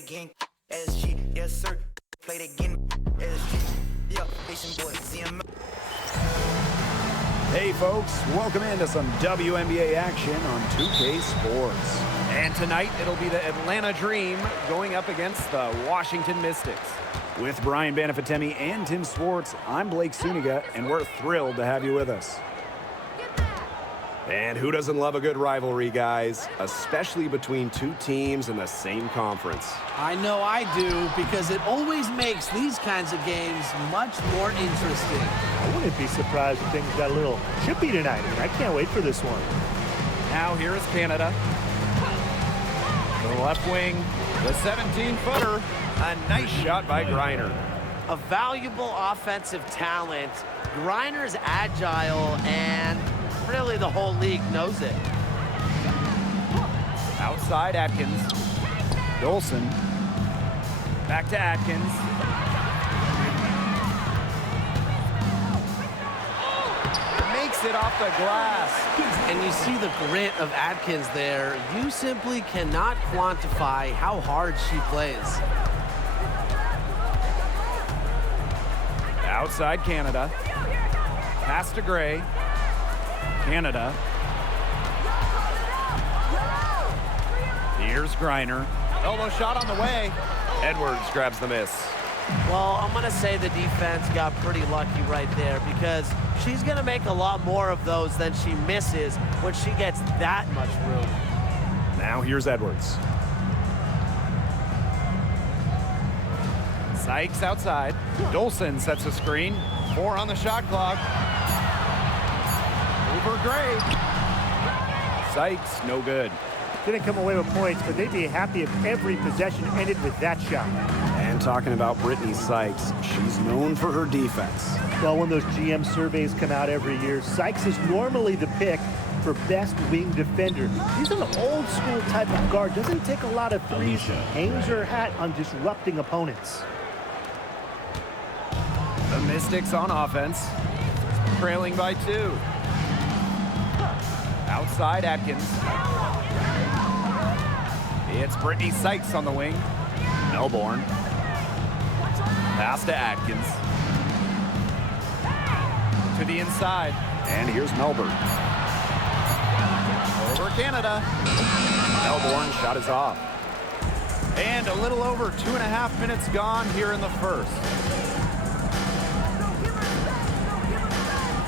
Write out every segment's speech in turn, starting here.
again. SG, yes sir. Play it again. SG, yeah, Asian boy, CM. Hey folks, welcome into some WNBA action on 2K Sports. And tonight it'll be the Atlanta Dream going up against the Washington Mystics. With Brian Banafitemi and Tim Swartz, I'm Blake Suniga, and we're thrilled to have you with us. And who doesn't love a good rivalry, guys? Especially between two teams in the same conference. I know I do, because it always makes these kinds of games much more interesting. I wouldn't be surprised if things got a little chippy tonight. I can't wait for this one. Now here is Canada. The left wing, the 17-footer. A nice shot by Griner. A valuable offensive talent. Griner's agile, and really the whole league knows it. Outside Atkins. Dolson. Back to Atkins. Makes it off the glass. And you see the grit of Atkins there. You simply cannot quantify how hard she plays. Outside Canada. Pass to Gray. Canada. Here's Griner. Elbow shot on the way. Edwards grabs the miss. Well, I'm going to say the defense got pretty lucky right there, because she's going to make a lot more of those than she misses when she gets that much room. Now here's Edwards. Sykes outside. Dolson sets a screen. 4 on the shot clock. Over Gray. Sykes, no good. Didn't come away with points, but they'd be happy if every possession ended with that shot. And talking about Brittany Sykes, she's known for her defense. Well, when those GM surveys come out every year, Sykes is normally the pick for best wing defender. She's an old school type of guard, doesn't take a lot of threes, hangs her hat on disrupting opponents. The Mystics on offense. Trailing by 2. Outside Atkins. It's Brittany Sykes on the wing. Melbourne. Pass to Atkins. To the inside. And here's Melbourne. Over Canada. Melbourne shot is off. And a little over 2.5 minutes gone here in the first.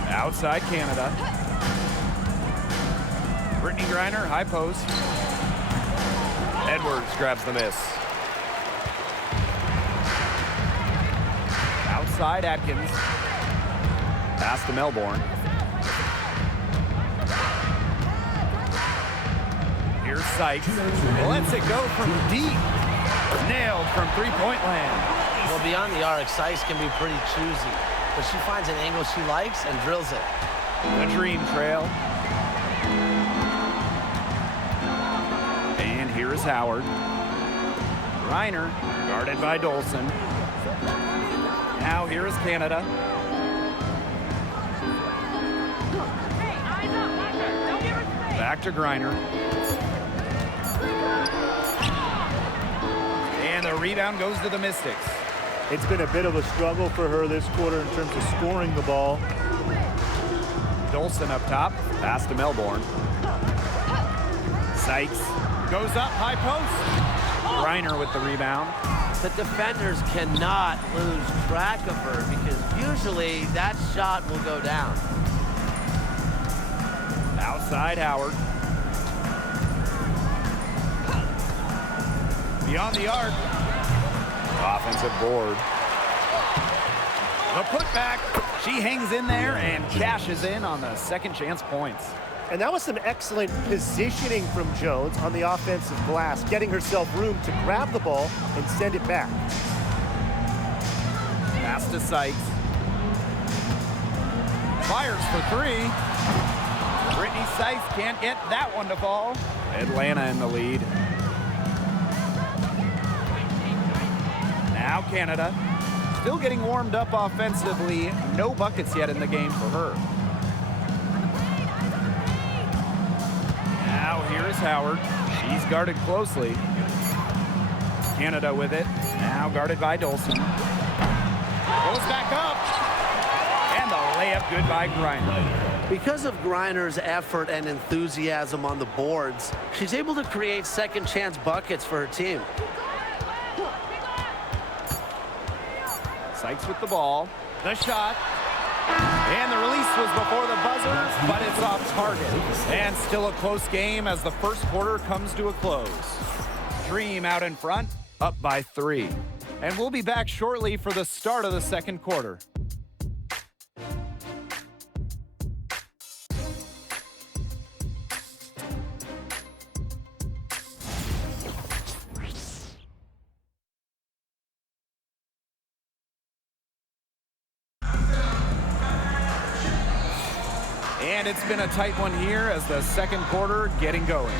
Outside Canada. Brittany Griner, high post. Edwards grabs the miss. Outside Atkins. Pass to Melbourne. Here's Sykes. Lets it go from deep. Nailed from three-point land. Well, beyond the arc, Sykes can be pretty choosy, but she finds an angle she likes and drills it. The Dream trail. And here is Howard. Griner, guarded by Dolson. Now here is Canada. Back to Griner. And the rebound goes to the Mystics. It's been a bit of a struggle for her this quarter in terms of scoring the ball. Dolson up top. Pass to Melbourne. Sykes goes up, high post. Griner with the rebound. The defenders cannot lose track of her, because usually that shot will go down. Outside Howard. Beyond the arc. Offensive board. The putback. She hangs in there and cashes in on the second chance points. And that was some excellent positioning from Jones on the offensive glass, getting herself room to grab the ball and send it back. Pass to Sykes. Fires for 3. Brittany Sykes can't get that one to fall. Atlanta in the lead. Now Canada. Still getting warmed up offensively. No buckets yet in the game for her. Now here's Howard. She's guarded closely. Canada with it. Now guarded by Dolson. Goes back up. And the layup good by Griner. Because of Griner's effort and enthusiasm on the boards, she's able to create second chance buckets for her team. Sykes with the ball. The shot. And the release was before the buzzer, but it's off target. And still a close game as the first quarter comes to a close. Dream out in front, up by 3. And we'll be back shortly for the start of the second quarter. And it's been a tight one here as the second quarter getting going.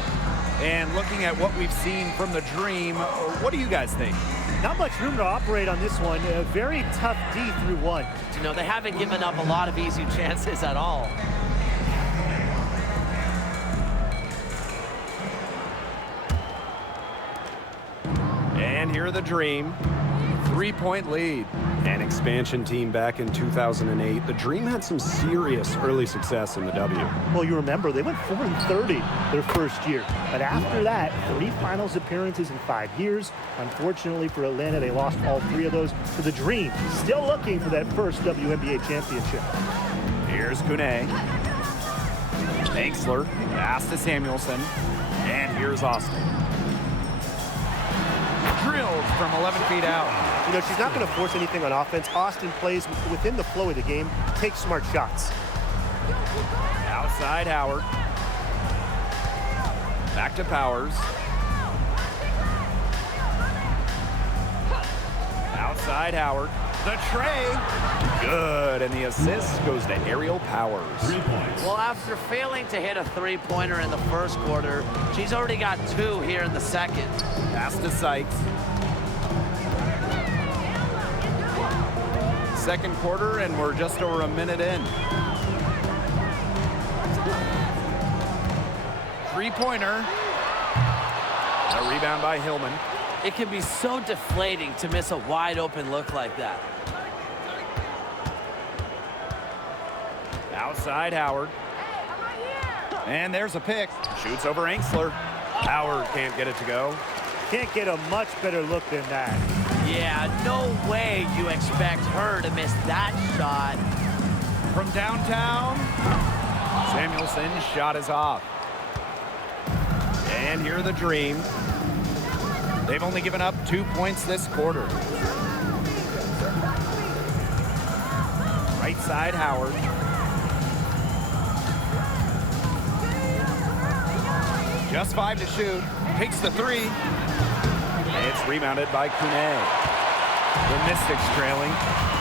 And looking at what we've seen from the Dream, what do you guys think? Not much room to operate on this one. A very tough D through 1. You know, they haven't given up a lot of easy chances at all. And here are the Dream. 3-point lead. An expansion team back in 2008. The Dream had some serious early success in the W. Well, you remember, they went 4-30 their first year. But after that, 3 finals appearances in 5 years. Unfortunately for Atlanta, they lost all 3 of those to the Dream. Still looking for that first WNBA championship. Here's Kune. Angsler. Pass to Samuelson. And here's Austin. Drilled from 11 feet out. You know, she's not going to force anything on offense. Austin plays within the flow of the game, takes smart shots. Outside Howard. Back to Powers. Outside Howard. The tray. Good. And the assist goes to Ariel Powers. 3 points. Well, after failing to hit a three-pointer in the first quarter, she's already got 2 here in the second. Pass to Sykes. Second quarter, and we're just over a minute in. Three-pointer. A rebound by Hillman. It can be so deflating to miss a wide-open look like that. Outside Howard. And there's a pick. Shoots over Angsler. Howard can't get it to go. Can't get a much better look than that. Yeah, no way you expect her to miss that shot. From downtown, Samuelson's shot is off. And here are the Dream. They've only given up 2 points this quarter. Right side, Howard. Just 5 to shoot. Takes the 3. It's rebounded by Kune. The Mystics trailing.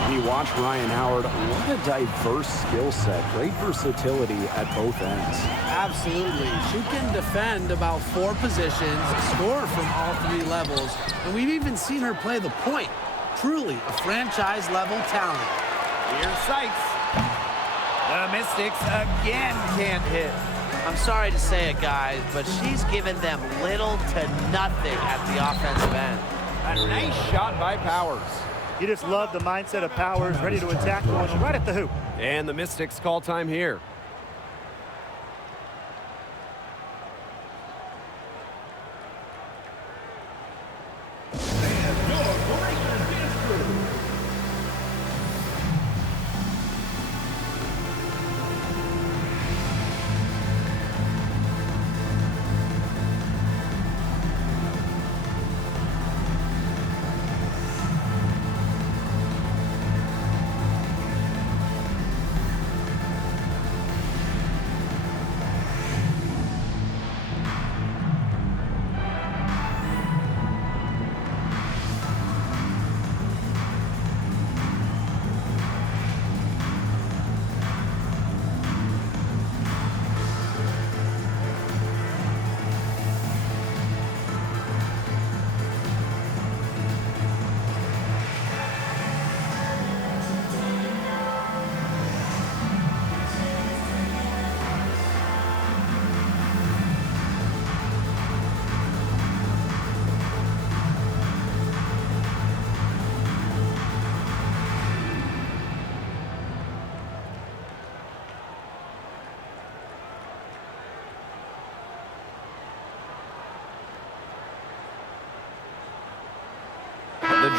When you watch Ryan Howard, what a diverse skill set. Great versatility at both ends. Absolutely. She can defend about 4 positions, score from all 3 levels, and we've even seen her play the point. Truly a franchise-level talent. Here's Sykes. The Mystics again can't hit. I'm sorry to say it, guys, but she's given them little to nothing at the offensive end. A nice shot by Powers. You just love the mindset of Powers, ready to attack the one right at the hoop. And the Mystics call time here.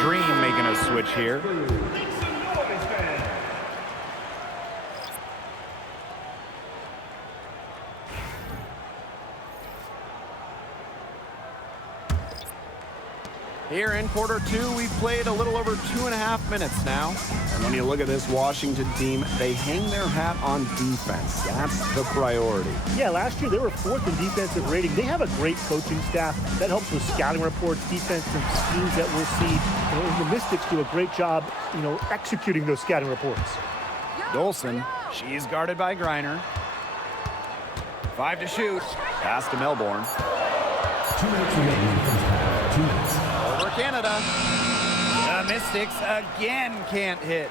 Dream making a switch here. Here in quarter two, we've played a little over 2.5 minutes now. And when you look at this Washington team, they hang their hat on defense. That's the priority. Yeah, last year they were 4th in defensive rating. They have a great coaching staff that helps with scouting reports, defensive schemes that we'll see. The Mystics do a great job, executing those scouting reports. Dolson, she's guarded by Griner. 5 to shoot. Pass to Melbourne. 2 minutes remaining. 2 minutes. Over Canada. The Mystics again can't hit.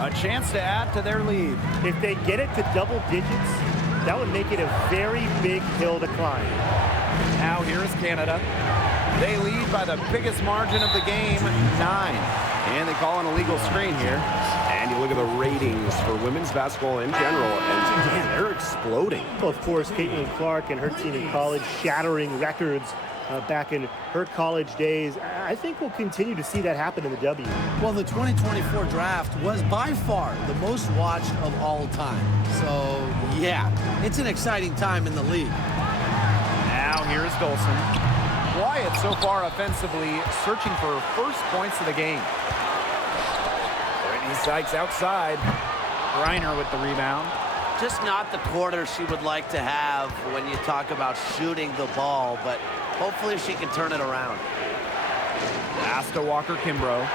A chance to add to their lead. If they get it to double digits, that would make it a very big hill to climb. Now here is Canada. They lead by the biggest margin of the game, 9. And they call an illegal screen here. And you look at the ratings for women's basketball in general, and again, they're exploding. Well, of course, Caitlin Clark and her team in college shattering records back in her college days. I think we'll continue to see that happen in the W. Well, the 2024 draft was by far the most watched of all time. So, yeah, it's an exciting time in the league. Now here's Dolson. Wyatt so far offensively searching for first points of the game. Brittany Sykes outside. Griner with the rebound. Just not the quarter she would like to have when you talk about shooting the ball, but hopefully she can turn it around. Pass to Walker Kimbrough.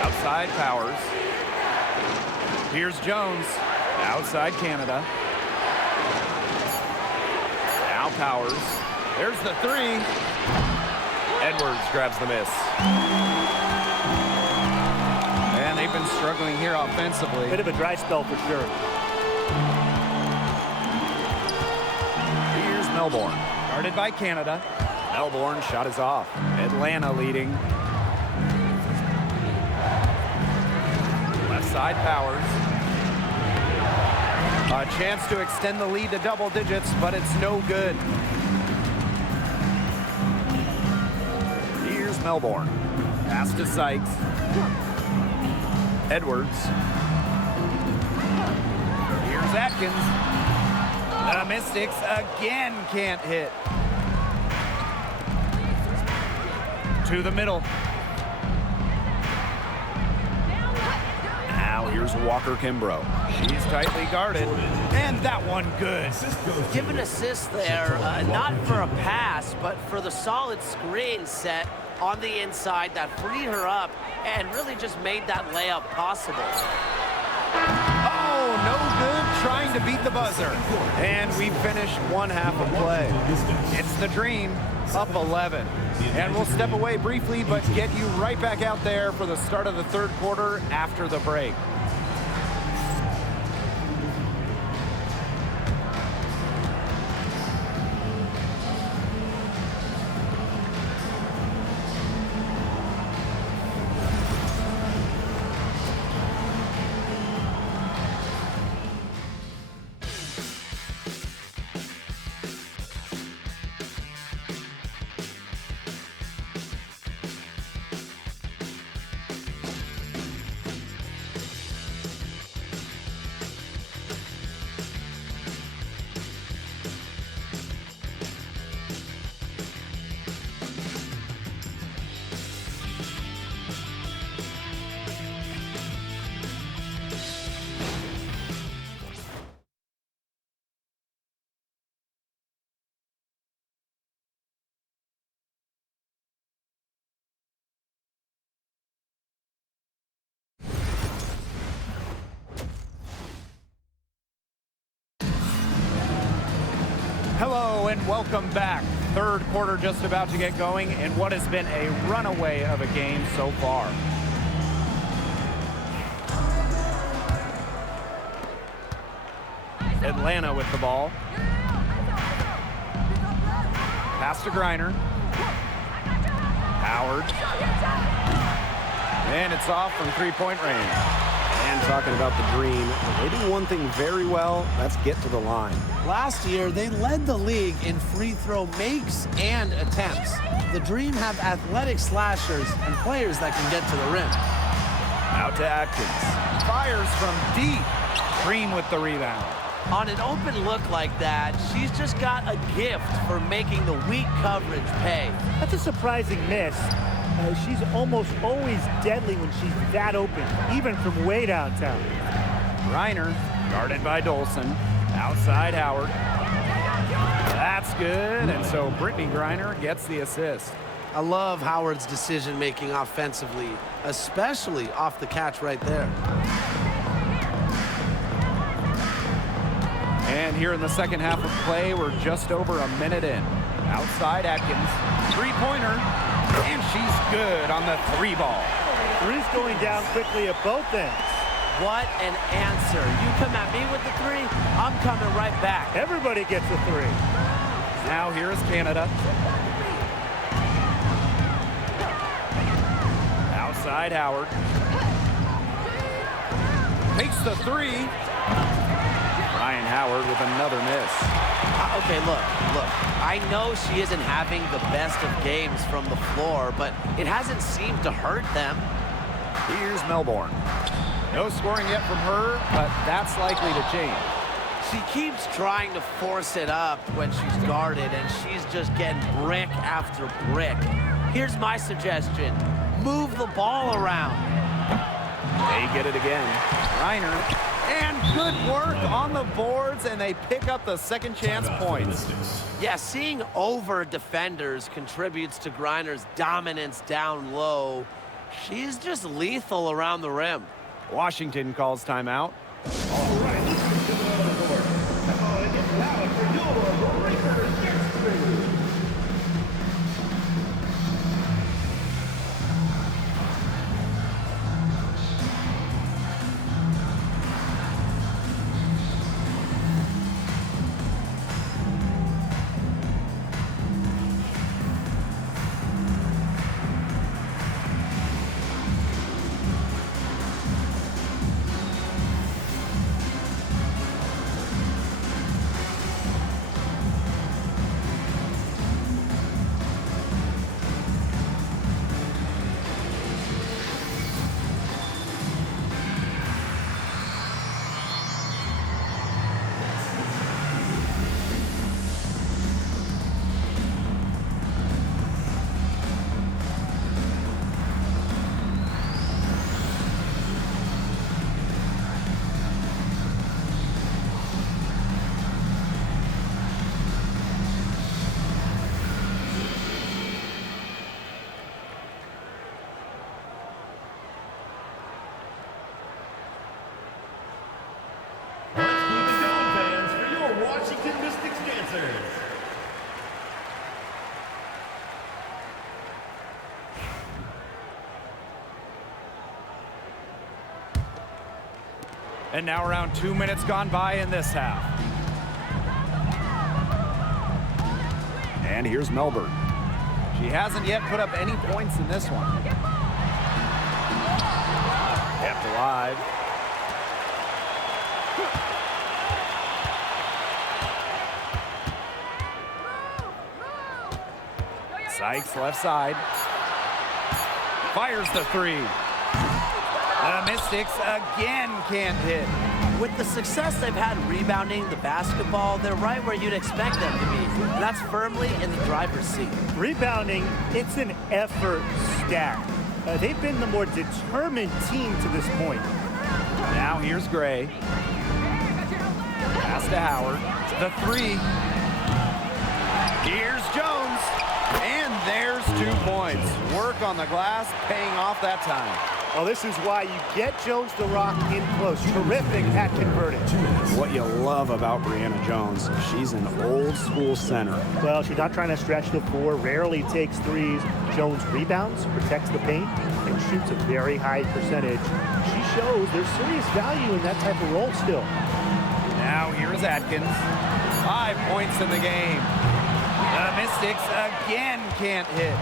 Outside Powers. Here's Jones. Outside Canada. Now Powers. There's the 3. Edwards grabs the miss. And they've been struggling here offensively. Bit of a dry spell for sure. Here's Melbourne. Guarded by Canada. Melbourne shot is off. Atlanta leading. Left side Powers. A chance to extend the lead to double digits, but it's no good. Here's Melbourne. Pass to Sykes. Edwards. Here's Atkins. The Mystics again can't hit. To the middle. Now here's Walker Kimbrough. She's tightly guarded. And that one good. Give an assist there, not for a pass, but for the solid screen set on the inside that freed her up and really just made that layup possible. Oh, no good trying to beat the buzzer. And we finished one half of play. It's the Dream, up 11. And we'll step away briefly, but get you right back out there for the start of the third quarter after the break. Hello and welcome back. Third quarter just about to get going in what has been a runaway of a game so far. Atlanta with the ball. Pass to Griner. Howard. And it's off from three-point range. And talking about the Dream, they do one thing very well, that's get to the line. Last year, they led the league in free throw makes and attempts. The Dream have athletic slashers and players that can get to the rim. Out to Atkins. Fires from deep. Dream with the rebound. On an open look like that, she's just got a gift for making the weak coverage pay. That's a surprising miss. She's almost always deadly when she's that open, even from way downtown. Griner, guarded by Dolson. Outside Howard. That's good, and so Brittany Griner gets the assist. I love Howard's decision-making offensively, especially off the catch right there. And here in the second half of play, we're just over a minute in. Outside Atkins, three-pointer, and she's good on the three ball. Three's going down quickly at both ends. What an answer. You come at me with the three, I'm coming right back. Everybody gets a three. Now here is Canada. Outside Howard. Takes the three. Ryan Howard with another miss. Okay, look. I know she isn't having the best of games from the floor, but it hasn't seemed to hurt them. Here's Melbourne. No scoring yet from her, but that's likely to change. She keeps trying to force it up when she's guarded, and she's just getting brick after brick. Here's my suggestion. Move the ball around. They get it again. Reiner. And good work on the boards, and they pick up the second chance points. Yeah, seeing over defenders contributes to Griner's dominance down low. She's just lethal around the rim. Washington calls timeout. All right, let's get to the other board. Come on and get loud for your Breakers yesterday. Washington Mystics dancers. And now around 2 minutes gone by in this half. And here's Melbourne. She hasn't yet put up any points in this one. Kept alive. Sykes left side. Fires the three. The Mystics again can't hit. With the success they've had rebounding the basketball, they're right where you'd expect them to be. And that's firmly in the driver's seat. Rebounding, it's an effort stat. They've been the more determined team to this point. Now here's Gray. Pass to Howard. The three. Here's Jones. And there's 2 points. Work on the glass, paying off that time. Well, this is why you get Jones the Rock in close. Terrific at converting. What you love about Brianna Jones, she's an old school center. Well, she's not trying to stretch the floor, rarely takes threes. Jones rebounds, protects the paint, and shoots a very high percentage. She shows there's serious value in that type of role still. Now here's Atkins. 5 points in the game. The Mystics again can't hit.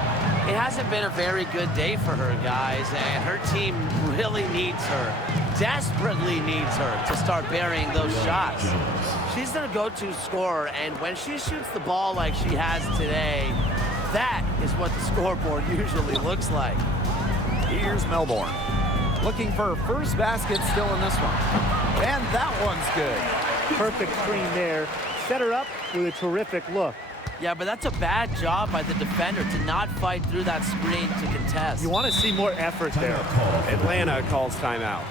It hasn't been a very good day for her, guys, and her team really needs her. desperately needs her to start burying those shots. She's their go-to scorer, and when she shoots the ball like she has today, that is what the scoreboard usually looks like. Here's Melbourne. Looking for her first basket still in this one. And that one's good. Perfect screen there. Set her up with a terrific look. Yeah, but that's a bad job by the defender to not fight through that screen to contest. You want to see more effort there. Atlanta calls timeout.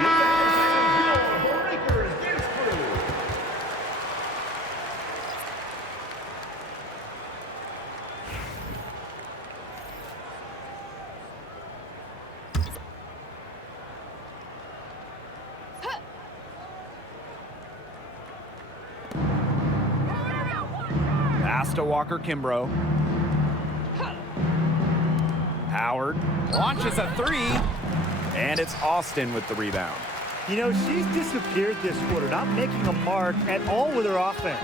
And your breaker is through. Pass to Walker Kimbrough. Howard launches a three, and it's Austin with the rebound. You know, she's disappeared this quarter, not making a mark at all with her offense.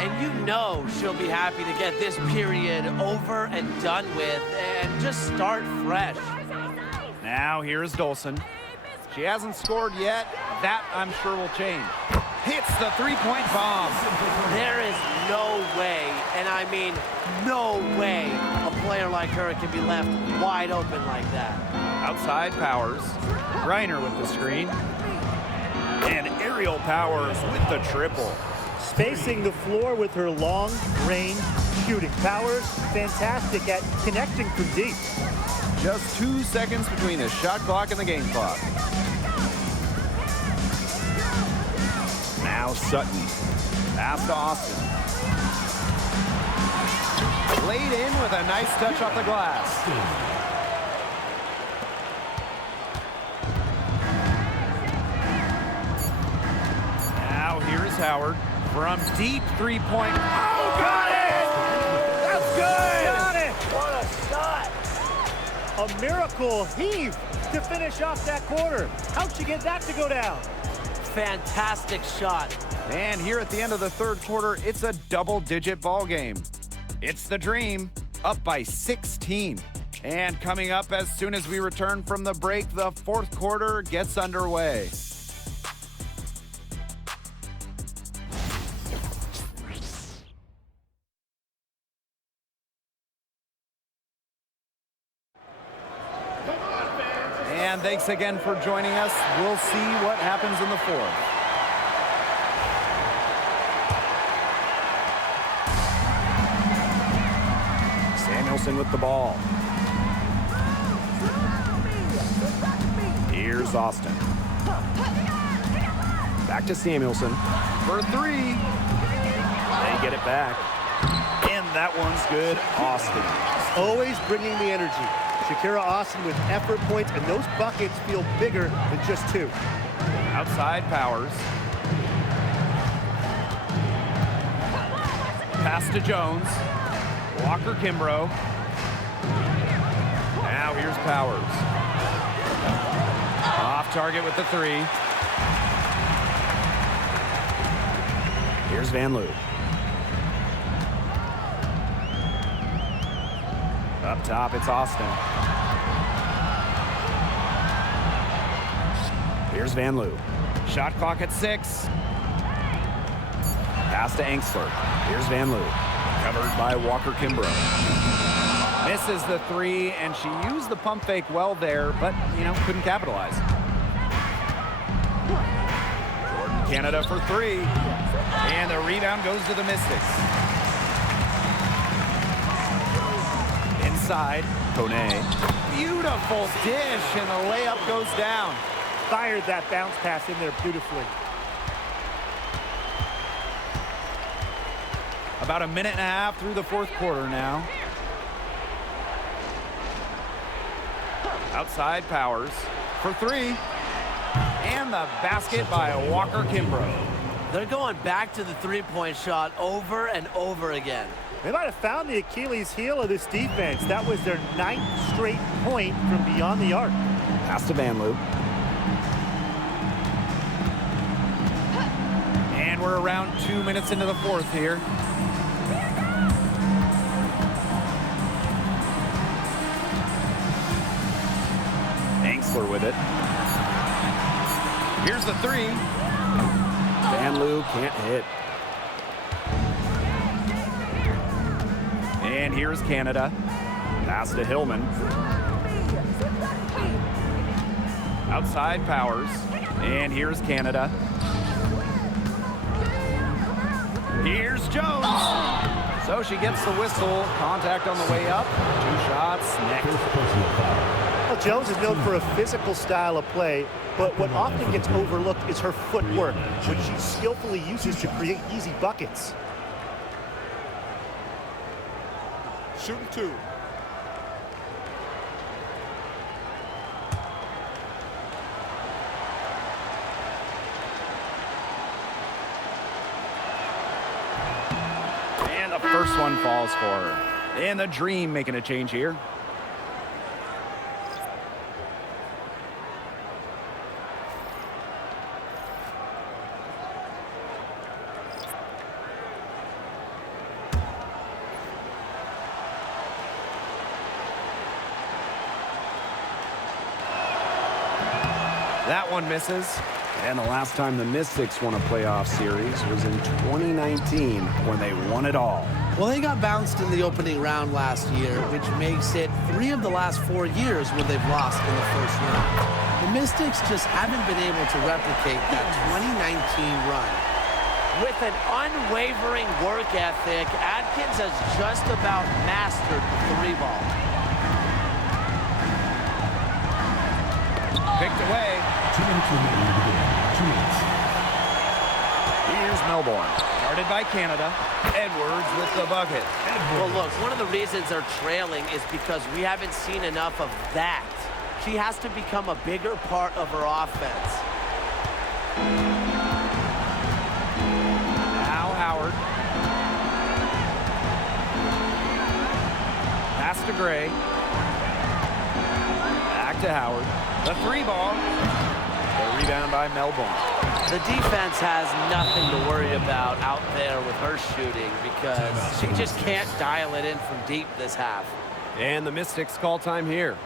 And you know she'll be happy to get this period over and done with and just start fresh. Now here's Dolson. She hasn't scored yet. That, I'm sure, will change. Hits the three-point bomb. There is no way, and I mean no way, a player like her can be left wide open like that. Outside Powers. Griner with the screen. And Ariel Powers with the triple. Spacing the floor with her long-range shooting. Powers, fantastic at connecting from deep. Just 2 seconds between the shot clock and the game clock. Now Sutton. Pass to Austin. Laid in with a nice touch off the glass. Now here's Howard from deep three-point. Oh, got it! That's good! Got it! What a shot! A miracle heave to finish off that quarter. How'd she get that to go down? Fantastic shot. And here at the end of the third quarter, it's a double-digit ball game. It's the Dream, up by 16. And coming up as soon as we return from the break, the fourth quarter gets underway. And thanks again for joining us. We'll see what happens in the fourth. Samuelson with the ball. Here's Austin. Back to Samuelson. For three. They get it back. And that one's good. Austin. Always bringing the energy. Shakira Austin with effort points, and those buckets feel bigger than just two. Outside Powers. Pass to Jones. Walker Kimbrough. Now here's Powers. Off target with the three. Here's Van Loo. Up top, it's Austin. Here's Van Loo. Shot clock at 6. Pass to Angsler. Here's Van Loo. Covered by Walker Kimbrough. Misses the 3, and she used the pump fake well there, but, couldn't capitalize. Jordan Canada for 3. And the rebound goes to the Mystics. Inside, Kone. Beautiful dish, and the layup goes down. Fired that bounce pass in there beautifully. About a minute and a half through the fourth quarter now. Outside Powers for 3. And the basket by Walker Kimbrough. They're going back to the three-point shot over and over again. They might have found the Achilles heel of this defense. That was their 9th straight point from beyond the arc. Pass to Van Loo. And we're around 2 minutes into the fourth here. Angsler with it. Here's the 3. Van Loo can't hit. And here's Canada. Pass to Hillman. Outside Powers. And here's Canada. Here's Jones. So she gets the whistle. Contact on the way up. 2 shots. Next. Well, Jones is known for a physical style of play, but what often gets overlooked is her footwork, which she skillfully uses to create easy buckets. Shooting 2. And the first one falls for her. And the Dream making a change here. That one misses. And the last time the Mystics won a playoff series was in 2019 when they won it all. Well, they got bounced in the opening round last year, which makes it 3 of the last 4 years when they've lost in the first round. The Mystics just haven't been able to replicate that 2019 run. With an unwavering work ethic, Atkins has just about mastered the 3 ball. Picked away. 2 minutes remaining in the game. 2 minutes. Here's Melbourne. Guarded by Canada. Edwards with the bucket. Well, look, one of the reasons they're trailing is because we haven't seen enough of that. She has to become a bigger part of her offense. Now Howard. Pass to Gray. Back to Howard. The 3 ball. The rebound by Melbourne. The defense has nothing to worry about out there with her shooting because she just can't dial it in from deep this half. And the Mystics call time here.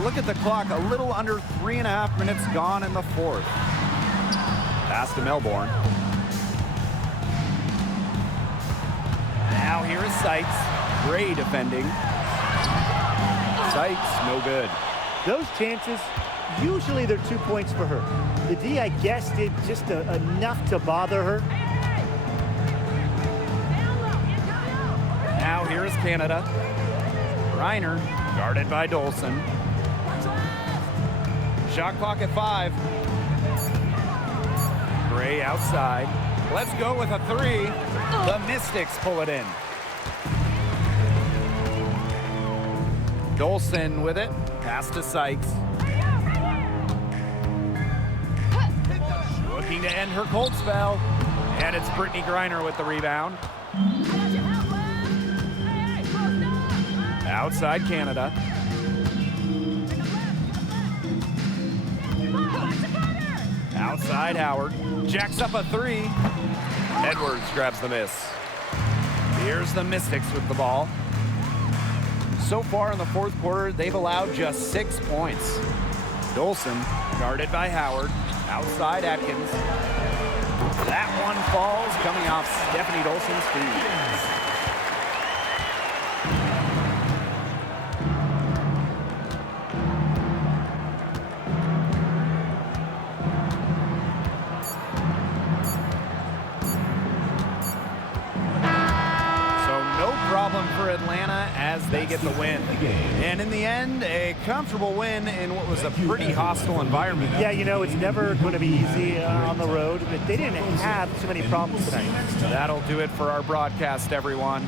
A look at the clock, a little under 3.5 minutes gone in the fourth. Pass to Melbourne. Now here is Sykes. Gray defending. Sykes, no good. Those chances, usually they're 2 points for her. The D, I guess, did just enough to bother her. Now here is Canada. Reiner, guarded by Dolson. Shot clock at 5. Gray outside. Let's go with a 3. The Mystics pull it in. Dolson with it. Pass to Sykes. Looking to end her cold spell. And it's Brittany Griner with the rebound. Outside Canada. Outside Howard. Jacks up a 3. Edwards grabs the miss. Here's the Mystics with the ball. So far in the fourth quarter, they've allowed just 6 points. Dolson, guarded by Howard. Outside Atkins. That one falls, coming off Stephanie Dolson's feet. For Atlanta as they get the win. And in the end, a comfortable win in what was a pretty hostile environment. Yeah, you know, it's never going to be easy on the road, but they didn't have too many problems tonight. That'll do it for our broadcast, everyone.